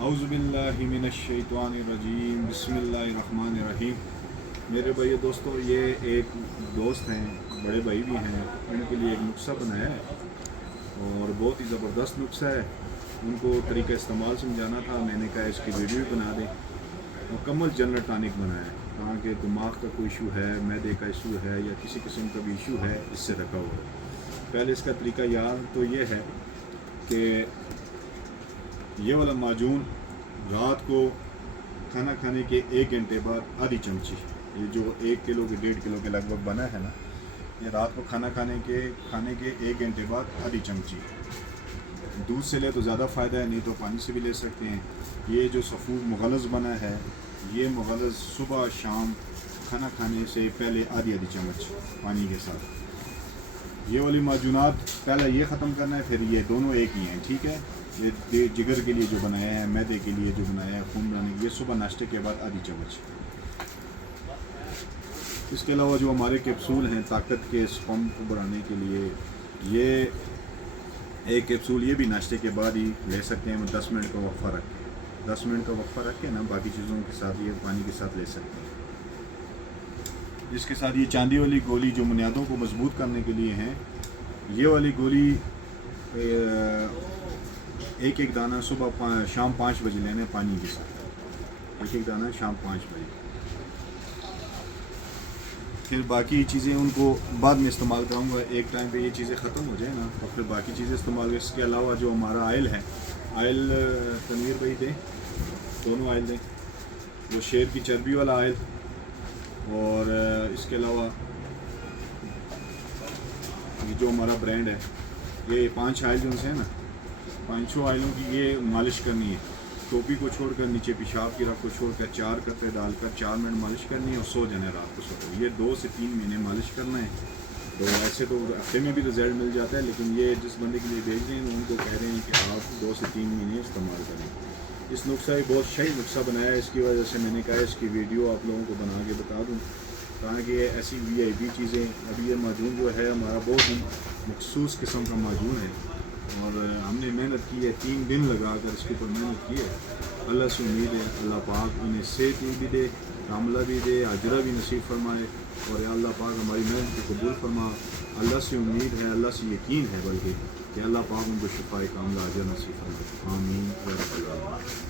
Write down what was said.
औज़ुबिल्लाहिमिनश्शैतानिर्रजीम बिस्मिल्लाहिर्रहमानिर्रहीम। मेरे भाई दोस्तों, ये एक दोस्त हैं, बड़े भाई भी हैं, उनके लिए एक नुस्खा बनाया है और बहुत ही ज़बरदस्त नुस्खा है। उनको तरीका इस्तेमाल समझाना था, मैंने कहा इसकी वीडियो भी बना दें। मुकम्मल जनरल टॉनिक बनाया है, कहाँ के दिमाग का कोई इशू है, मैदे का इशू है या किसी किस्म का भी इशू है, इससे रखा हुआ है। पहले इसका तरीका यार तो ये है कि ये वाला माजून रात को खाना खाने के 1 घंटे बाद आधी चमची, ये जो 1 किलो के 1.5 किलो के लगभग बना है ना, ये रात को खाने के 1 घंटे बाद आधी चमची। दूध से ले तो ज़्यादा फ़ायदा है, नहीं तो पानी से भी ले सकते हैं। ये जो सफ़ूर मुग़ल्लज़ बना है, ये मुग़ल्लज़ सुबह शाम खाना खाने से पहले आधी चम्मच पानी के साथ। ये वाली माजूनात पहले ये ख़त्म करना है, फिर ये दोनों एक ही हैं, ठीक है। ये जिगर के लिए जो बनाया है, मैदे के लिए जो बनाया है, खून बनाने के लिए, सुबह नाश्ते के बाद आधी चम्मच। इसके अलावा जो हमारे कैप्सूल हैं ताकत के स्पर्म को बढ़ाने के लिए, ये एक कैप्सूल ये भी नाश्ते के बाद ही ले सकते हैं। 10 मिनट का वक्फा रख के 10 मिनट का वक्फा रख के ना, बाकी चीज़ों के साथ ये पानी के साथ ले सकते हैं। इसके साथ ये चांदी वाली गोली जो बुनियादों को मजबूत करने के लिए हैं, ये वाली गोली एक दाना सुबह शाम 5 बजे लेने पानी के साथ, एक दाना शाम 5 बजे। फिर बाकी चीज़ें उनको बाद में इस्तेमाल कराऊंगा, एक टाइम पे ये चीज़ें ख़त्म हो जाए ना, और फिर बाकी चीज़ें इस्तेमाल। इसके अलावा जो हमारा आयल है, आयल तनवीर भाई दें, दोनों आयल दें, वो शेर की चर्बी वाला आयल, और इसके अलावा ये जो हमारा ब्रांड है, ये 5 आयल जो हैं ना, 5 आयलों की ये मालिश करनी है। टोपी को छोड़कर नीचे पेशाब की रख को छोड़कर 4 कतरे डालकर 4 मिनट मालिश करनी है और सो जाना है रात को। सो ये 2 से 3 महीने मालिश करना है। तो ऐसे तो हफ्ते में भी रिज़ल्ट मिल जाता है, लेकिन ये जिस बंदे के लिए भेज रहे हैं उनको कह रहे हैं कि आप 2 से 3 महीने इस्तेमाल करें। इस नुस्खा भी बहुत सही नुस्खा बनाया है, इसकी वजह से मैंने कहा इसकी वीडियो आप लोगों को बना के बता दूँ, ताकि ये ऐसी VIP चीज़ें। अभी ये माजून जो है हमारा बहुत ही मखसूस किस्म का माजून है और हमने मेहनत की है, 3 दिन लगा कर इसके ऊपर मेहनत की है। अल्लाह से उम्मीद है अल्लाह पाक इन्हें सेहत भी दे, कामला भी दे, अजरा भी नसीब फरमाए, और या अल्लाह पाक हमारी मेहनत को कबूल फरमा। अल्लाह से उम्मीद है, अल्लाह से यकीन है बल्कि, कि अल्लाह पाक उनको शिफाए कामला अजर नसीब फरमाए। आमीन।